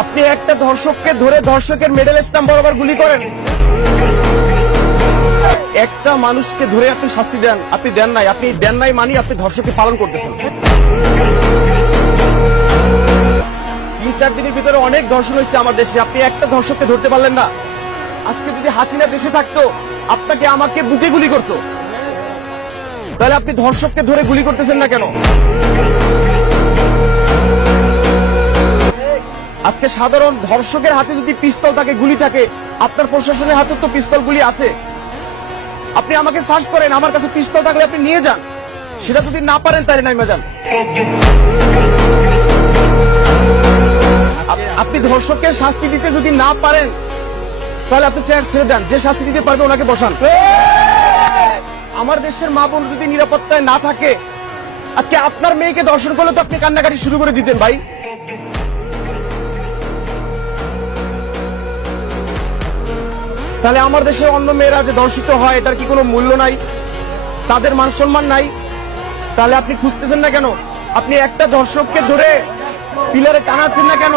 আপনি একটা ধর্ষককে ধরে ধর্ষকের মেডেল স্ট্যাম্প বরাবর গুলি করেন। একটা মানুষকে ধরে আপনি শাস্তি দেন, আপনি দেন নাই, আপনি দেন নাই মানি আপনি ধর্ষককে পালন করতেছেন। 3-4 দিনের ভিতরে অনেক ধর্ষণ হয়েছে আমার দেশে, আপনি একটা ধর্ষককে ধরতে পারলেন না। আজকে যদি হাসিনা দেশে থাকতো আপনাকে আমাকে বুকে গুলি করতো, তাহলে আপনি ধর্ষককে ধরে গুলি করতেছেন না কেন? আজকে সাধারণ ধর্ষকের হাতে যদি পিস্তল থাকে, গুলি থাকে, আপনার প্রশাসনের হাতে তো পিস্তল গুলি আছে। আপনি আমাকে সার্চ করেন, আমার কাছে পিস্তল থাকলে আপনি নিয়ে যান, সেটা যদি না পারেন তাহলে নাইমা যান। আপনি ধর্ষকের শাস্তি দিতে যদি না পারেন তাহলে আপনি চেয়ার ছেড়ে দেন, যে শাস্তি দিতে পারবে ওনাকে বসান। আমার দেশের মা বোন যদি নিরাপত্তায় না থাকে, আজকে আপনার মেয়েকে ধর্ষণ করলে তো আপনি কান্নাকাটি শুরু করে দিতেন ভাই। তাহলে আমার দেশের অন্য মেয়েরা যে ধর্ষিত হয় এটার কি কোনো মূল্য নাই? তাদের মান সম্মান নাই? তাহলে আপনি খুঁজতেছেন না কেন? আপনি একটা ধর্ষককে ধরে পিলারে টানাচ্ছেন না কেন?